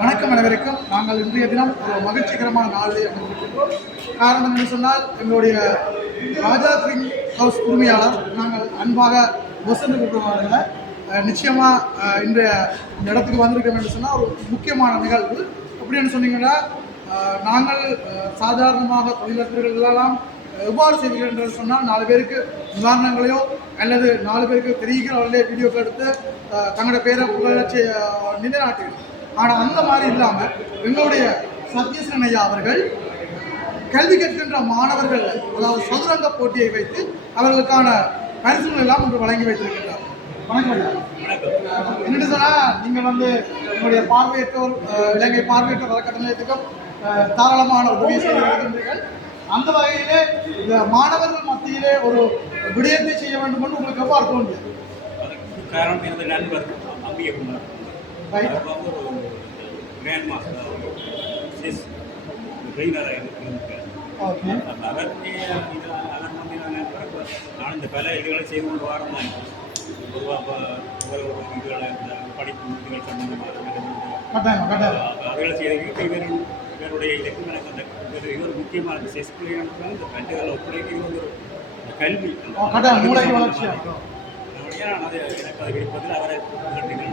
வணக்கம் அனைவருக்கும். நாங்கள் இன்றைய தினம் ஒரு மகிழ்ச்சிகரமான நாளில் அமைந்திருக்கின்றோம். காரணம் என்று சொன்னால் எங்களுடைய ராஜா கிரீன் ஹவுஸ் உரிமையாளர் நாங்கள் அன்பாக வசந்து கூப்பிடுவார்கள். நிச்சயமாக இன்றைய இந்த இடத்துக்கு வந்திருக்கோம் என்று சொன்னால் ஒரு முக்கியமான நிகழ்வு. அப்படின்னு சொன்னீங்கன்னா நாங்கள் சாதாரணமாக தொழிலதிபர்களெல்லாம் எவ்வாறு செய்வீர்கள் என்று சொன்னால் 4 பேருக்கு உதாரணங்களையோ அல்லது 4 பேருக்கு தெரிகிற அவர்களே வீடியோக்கள் எடுத்து தங்களுடைய பேரை புகழ்ச்சி நிலைநாட்டுகிறோம். ஆனால் அந்த மாதிரி இல்லாமல் எங்களுடைய சத்யசீலன் ஐயா அவர்கள் கல்வி கற்கின்ற மாணவர்கள் அதாவது சதுரங்க போட்டியை வைத்து அவர்களுக்கான பரிசுகள் எல்லாம் ஒன்று வழங்கி வைத்திருக்கின்றார். வணக்கம் ஐயா. என்னென்னு சொன்னால் நீங்கள் உங்களுடைய பார்வையற்றோர் இலங்கை பார்வையற்றோர் அறக்கட்டளை நிலையத்துக்கும் தாராளமான உதவி செய்து வருகின்றீர்கள். அந்த வகையிலே இந்த மாணவர்கள் மத்தியிலே ஒரு விடயத்தை செய்ய வேண்டும் என்று உங்களுக்கு எவ்வாறு தோன்றியது? காரணம் எனது நண்பர் அம்பியகுமார் ஒரு கிராண்ட் மாஸ்டர் செஸ் ட்ரெயினராக இருந்திருக்கார். அவர் நான் இந்த பல இதுகளை செய்து கொண்டு வாரம் தான் பொதுவாக ஒரு இதுகளை இந்த படிப்பு இதுகள் சம்பந்தமாக அதுகளை செய்து இவருடைய இலக்கு எனக்கு அந்த இது ஒரு முக்கியமான செஸ் பிள்ளைகளுக்கு இந்த கல்விகளை ஒப்படைக்கு இது ஒரு கல்வி அது எனக்கு அதை விருப்பத்தில் அவரை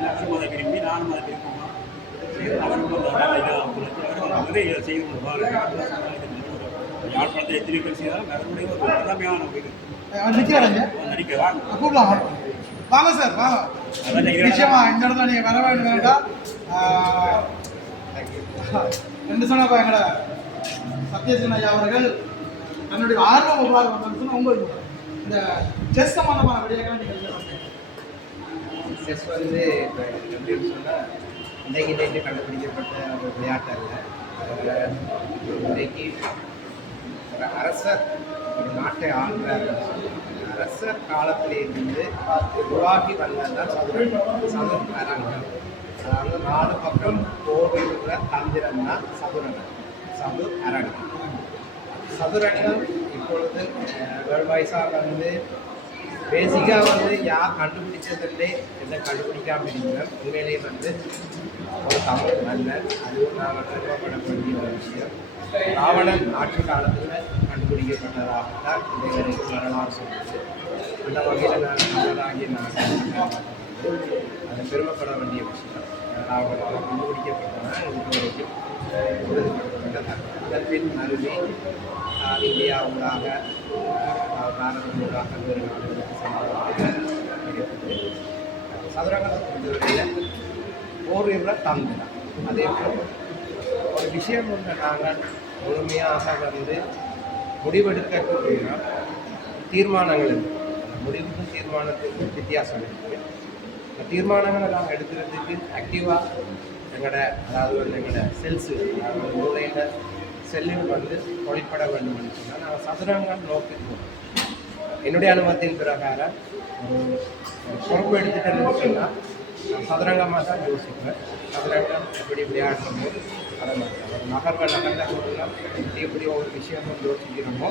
அவரும் அதை விரும்பி நானும் அதை விருப்பமாக அவரும் இதை செய்து கொள்வார். யாழ்ப்பாணத்தை எத்தனை பேர் செய்தாலும் அவருடைய ஒரு திறமையான ஒரு இது நடிக்க வாங்க சார் வாங்க. நிச்சயமா இந்த இடத்துல நீங்கள் வர வேண்டாம் என்று சொன்னப்போ எங்களோட சத்யசீலன் ஐயா அவர்கள் தன்னுடைய ஆர்வம் எவ்வாறு வந்தான்னு சொன்னால் உங்களுக்கு இந்த செஸ் சம்பந்தமான விடயங்களை நீங்கள் செஸ் எப்படின்னு சொன்னால் இன்றைக்கு கண்டுபிடிக்கப்பட்ட ஒரு விளையாட்டு அல்ல. இன்றைக்கு ஒரு அரசர் ஒரு நாட்டை ஆள்றார். அரசர் காலத்திலிருந்து உருவாகி வந்ததுதான் சதுர அரங்கம். அதாவது 4 பக்கம் போடுகிற தந்திரம் தான் சதுர அரங்கம். சதுரங்கம் இப்பொழுது வேர்ல்ட் வைஸாக பேசிக்காக யார் கண்டுபிடிச்சதுன்றே எதை கண்டுபிடிக்காமல் இருக்கிறோம். உண்மையிலேயே ஒரு தமிழ் மன்னர், அதுவும் நாங்கள் கருவப்படக்கூடிய ஒரு விஷயம். ராவணன் ஆட்சி காலத்தில் கண்டுபிடிக்கப்பட்டதாகத்தான் இந்த வரலாறு சொல்லுது. அந்த வகையில் நான் தமிழராகிய அது பெருமைப்பட வேண்டிய விஷயம். ராவணனால் கண்டுபிடிக்கப்பட்டதான் இது வரைக்கும் உறுதிப்படுத்தப்பட்ட அதன் பின் அருவி இந்தியா ஊடாக பாரதம் ஊடாக வேறு நாடுகளுக்கு சென்றதாக இருக்குது. சதுரங்கத்தை பொறுத்தவரையில் ஓரிடுற தந்திரம். அதே போல் ஒரு விஷயம் நாங்கள் முழுமையாக முடிவெடுக்கக்கூடிய தீர்மானங்கள் முடிவுக்கும் தீர்மானத்துக்கும் வித்தியாசம் இருக்குது. இந்த தீர்மானங்களை நாங்கள் எடுக்கிறதுக்கு ஆக்டிவாக எங்களோட செல்ஸு மூளையில் செல்லில் தொழிற்பட வேண்டும் என்று சொன்னால் நாங்கள் சதுரங்கம் நோக்கிடுவோம். என்னுடைய அனுபவத்தின் பிரகாரம் ஒரு பொறுப்பு எடுத்துகிட்டு சொன்னால் நான் சதுரங்கமாக தான் யோசிப்பேன். சதுரங்கம் எப்படி விளையாடணுமோ அதை மாதிரி நகர்ந்த பொருளாக எப்படி ஒவ்வொரு விஷயமும் யோசிக்கிறோமோ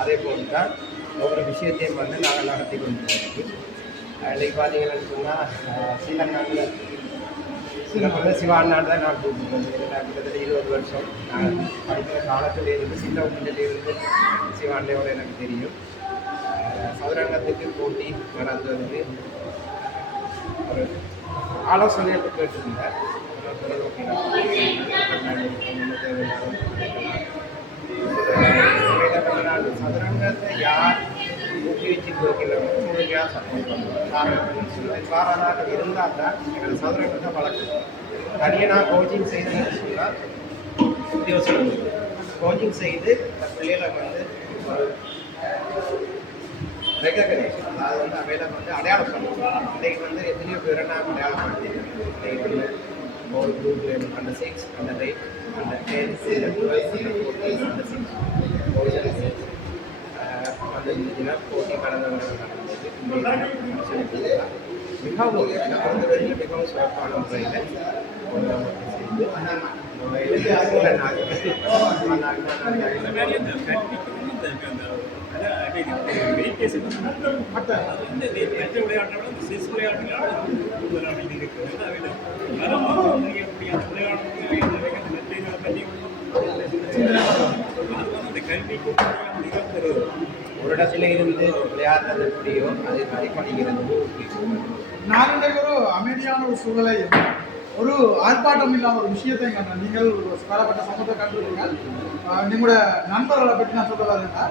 அதே போல் தான் ஒவ்வொரு விஷயத்தையும் நாங்கள் நகர்த்தி கொண்டு போகிறோம். இன்றைக்கு பார்த்தீங்கன்னு சொன்னால் சில சிவாண்ணாண்டு தான் நான் கூப்பிட்டு கிட்டத்தட்ட 20 வருஷம் நான் படிக்கிற காலத்திலேருந்து சின்ன உண்மையிலேருந்து சிவாண்டையோடு எனக்கு தெரியும். சதுரங்கத்துக்கு போட்டி நடந்தது ஒரு ஆலோசனை கேட்டிருந்தேன். சதுரங்கத்தை யார் ஊக்குவிச்சு போக்கிறவங்க முழுமையாக சப்போர்ட் பண்ணுவோம். காரணமாக இருந்தால் தான் எங்களுக்கு சதுரங்கத்தை வளர்க்கணும். தனியாக நான் கோச்சிங் செய்தேன்னு சொன்னால் யோசனை கோச்சிங் செய்து இந்த பிள்ளைகளை ரெகக்னேஷன் அதாவது அவையில் அடையாளம் பண்ணுவோம். இன்றைக்கு எத்தனையோ பேரை நான் அடையாளப்படுத்திருக்கேன். இன்றைக்கு ஒரு குரூப் அந்த 6 அந்த 8 அந்த 10 அந்த 12 அந்த 14 அந்த 6 அந்த இந்த போட்டி கடந்தவர்கள் நடந்தது. மிகவும் மிகவும் சிறப்பான முறையில் விளையாட்டு கல்விக்கு நிகழ்கிறது. ஒரு இடத்துல இருந்து விளையாடுறது எப்படியோ அதே மாதிரி படிக்கிறது. நான் இன்றைக்கு ஒரு அமைதியான ஒரு சூழலை ஒரு ஆர்ப்பாட்டம் இல்லாத ஒரு விஷயத்தை கண்டேன். நீங்கள் பலப்பட்ட சமூகத்தை கண்டுள்ளீர்கள். நீங்களுடைய நண்பர்களை பற்றி நான் சொல்ல வரேன்னா,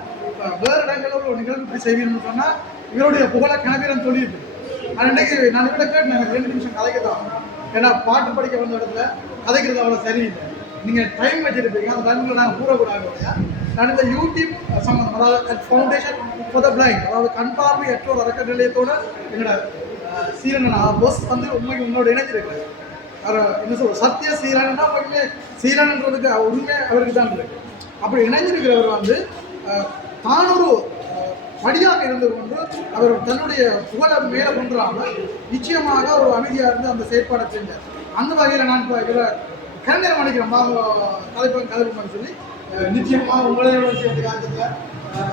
வேறு இடங்களில் ஒரு நிகழ்வு இப்படி செய்வீங்கன்னு சொன்னால் இவருடைய புகழை கிணவீரன் சொல்லியிருக்கு. அது இன்றைக்கு நான் இவரை கேட்டு எனக்கு 2 நிமிஷம் கதைக்க தான். ஏன்னா பாட்டு படிக்க வந்த இடத்துல கதைக்கிறது அவ்வளோ சரியில்லை. நீங்கள் டைம் வச்சுருப்பீங்க, அந்த டைமில் நாங்கள் கூறக்கூடாது இல்லையா. நான் இந்த யூடியூப் சம்மந்தம், அதாவது ஃபவுண்டேஷன் ஃபார் த பிளைண்ட், அதாவது கண் பார்வையற்றோர் அறக்க நிலையத்தோட என்னோட சீரன் பொஸ் வந்து உங்களோட இணைஞ்சிருக்கிறார். என்ன சொல்ற சத்திய சீரன்னா உண்மையுமே சீரன்ன்றதுக்கு உண்மை அவருக்கு தான் இருக்கு. அப்படி இணைஞ்சிருக்கிறவர் வந்து தான் ஒரு படியாக இருந்து கொண்டு அவர் தன்னுடைய புகழை மேலே கொண்டுறாமல் நிச்சயமாக ஒரு அமைதியாக இருந்து அந்த செயற்பாடை செஞ்சார். அந்த வகையில் நான் இப்போ இதில் கலைஞர் மணிக்கிறேன் கலைப்பு சொல்லி நிச்சயமாக உங்களையோட சேர்ந்த காலத்தில்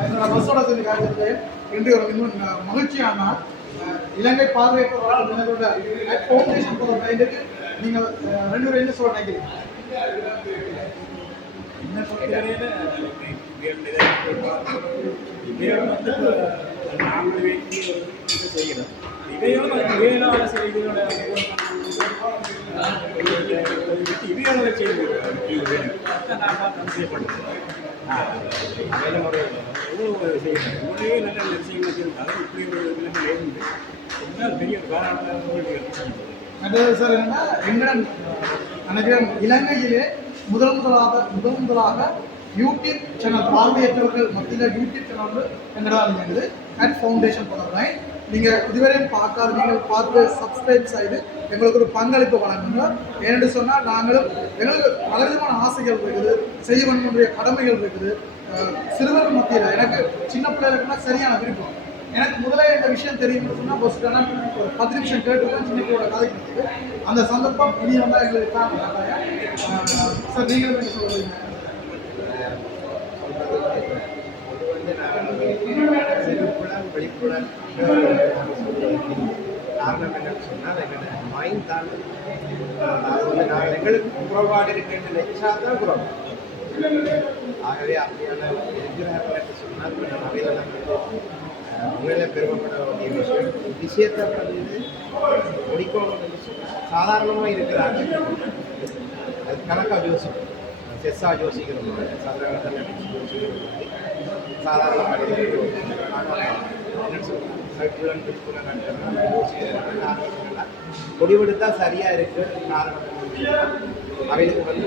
என்னோட பஸ்ஸோட சேர்ந்த காலத்தில் என்று ஒரு இன்னும் மகிழ்ச்சியானால் இலங்கை பார்வையற்றவர்களோட ஃபவுண்டேஷன் போகிற மைண்டுக்கு நீங்கள் 2 பேரும் என்ன சொல்ல நினைக்கிறீங்க? என்ன பொறுத்தவரையில் நாங்கள் வேண்டி இது செய்கிறோம். இவையோட வேளாண் செய்தியோட இவையோட செய்தி நான் செய்யப்படுது. மேலும் ஒரு எவ்வளோ செய்யணும் இவ்வளோ நல்ல விஷயங்கள் இருந்தாலும் இப்படி ஒரு நிலைமை இருந்து ரொம்ப பெரிய ஒரு காரணம். அடுத்தது சார் என்னன்னா, எங்கட நினைக்கிறேன் இலங்கையிலே முதலாக யூடியூப் சேனல் பார்வையற்றவர்கள் மத்தியில் யூடியூப் சேனல் வந்து எங்கடால் இயங்குது அட் ஃபவுண்டேஷன் போடுறேன். நீங்கள் இதுவரையும் பார்க்காத நீங்கள் பார்த்து சப்ஸ்கிரைப் செய்து எங்களுக்கு ஒரு பங்களிப்பு வழங்குங்க. ஏன்னு சொன்னால் நாங்களும் எங்களுக்கு பலவிதமான ஆசைகள் இருக்குது, செய்ய வேண்டிய கடமைகள் இருக்குது. சிறுவர் மத்தியில் எனக்கு சின்ன பிள்ளைகளுக்குன்னா சரியான விருப்பம். எனக்கு முதல்ல இந்த விஷயம் தெரியும்னு சொன்னால் பஸ்ஸுக்கான ஒரு 10 நிமிஷம் கேட்டுதான் சின்ன பிள்ளையோட கதைக்கு இருக்குது. அந்த சந்தர்ப்பம் இனி வந்தால் எங்களுக்கு தான் சார். நீங்களும் என்ன சொல்லுவீங்க? வெளிப்புறம் காரணம் என்னன்னு சொன்னால் எங்களோட மைண்ட் தான் நாங்கள் எங்களுக்கு குறைபாடு இருக்குன்னு நினைச்சா தான் குறைபாடு. ஆகவே அப்படியான இருக்கிறார்கள் என்று சொன்னால் நிறைய உண்மையில பெருமைப்பட வேண்டிய விஷயத்தை வந்து முடிக்கணும். சாதாரணமாக இருக்கிறாங்க, அது கணக்காக யோசிக்கணும், செஸ்ஸாக யோசிக்கணும், சாதாரண யோசிக்கணும். சாதாரணமாக முடிவெடுத்தா சரியா இருக்கு. காரணம் அவைகளுக்கு வந்து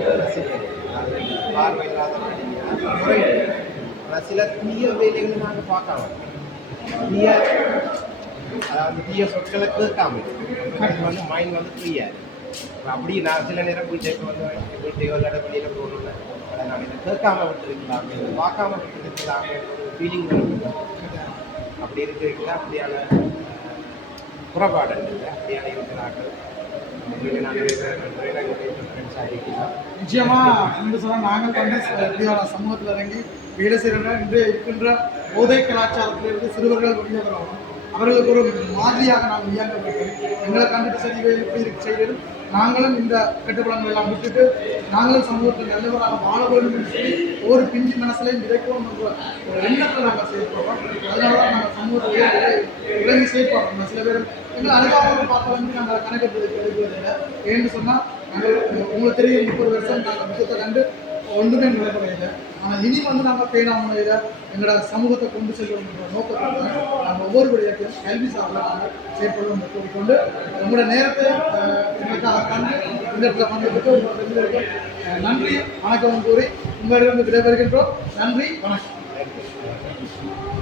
பார்வை இல்லாத சில தீய வேலைகளை நாங்கள் பார்க்கலாம். தீய அதாவது தீய சொற்களை கேட்காம வந்து மைண்ட் வந்து ஃப்ரீயா அப்படி நான் சில நேரம் வீட்டுக்கு வந்து வீட்டையோ இல்லாத வெளியில போகணும்ல நான் இதை கேட்காம விட்டுருக்கலாமே, பார்க்காம விட்டுருக்கலாமே ஒரு ஃபீலிங் அப்படி இருக்கிறீங்களா? அப்படியான குறைபாடு அப்படியான இருக்கிறார்கள். நிச்சயமா என்று சொன்னால் நாங்கள் வந்து இப்படியான சமூகத்தில் இறங்கி வேலை செய்கிற இன்று இருக்கின்ற போதை கலாச்சாரத்திலிருந்து சிறுவர்கள் வெளியேறோம். அவர்களுக்கு ஒரு மாதிரியாக நாங்கள் இயங்க வேண்டும். எங்களை கண்டுட்டு சரி எப்படி இருக்கு செய்கிறது. நாங்களும் இந்த கெட்டுப்படங்கள் எல்லாம் விட்டுட்டு நாங்களும் சமூகத்தில் நல்லவராக வாழ வேண்டும் என்று சொல்லி ஒவ்வொரு பிஞ்சு மனசுலையும் விதைக்கணும் என்ற ஒரு எண்ணத்தில் நாங்கள் செயல்படுறோம். அதனால தான் நாங்கள் சமூகத்தை இறங்கி செயல்படுறோம். சில பேர் எங்களை அனுபவம் பார்க்க வந்து நாங்கள் கணக்கெடுப்பது எடுப்பதில்லை. ஏன்னு சொன்னால் நாங்கள் உங்களுக்கு தெரியும் 30 வருஷம் நாங்கள் முகத்தை கண்டு ஒன்றுமே நிலைப்படையில்லை. ஆனால் இனி வந்து நாங்கள் பேனா முறையில் எங்களோட சமூகத்தை கொண்டு செல்வோம் என்ற நோக்கத்தை நாங்கள் ஒவ்வொரு விடயத்தையும் கல்வி சார்பில் நாங்கள் செயற்படுவோம் என்று கூறிக்கொண்டு உங்களோட நேரத்தை எங்களுக்காக கண்டு இந்த இடத்துல வந்ததுக்கு உங்களுக்கு நன்றி வணக்கம் கூறி உங்களிடம் விடைபெறுகின்றோம். நன்றி, வணக்கம்.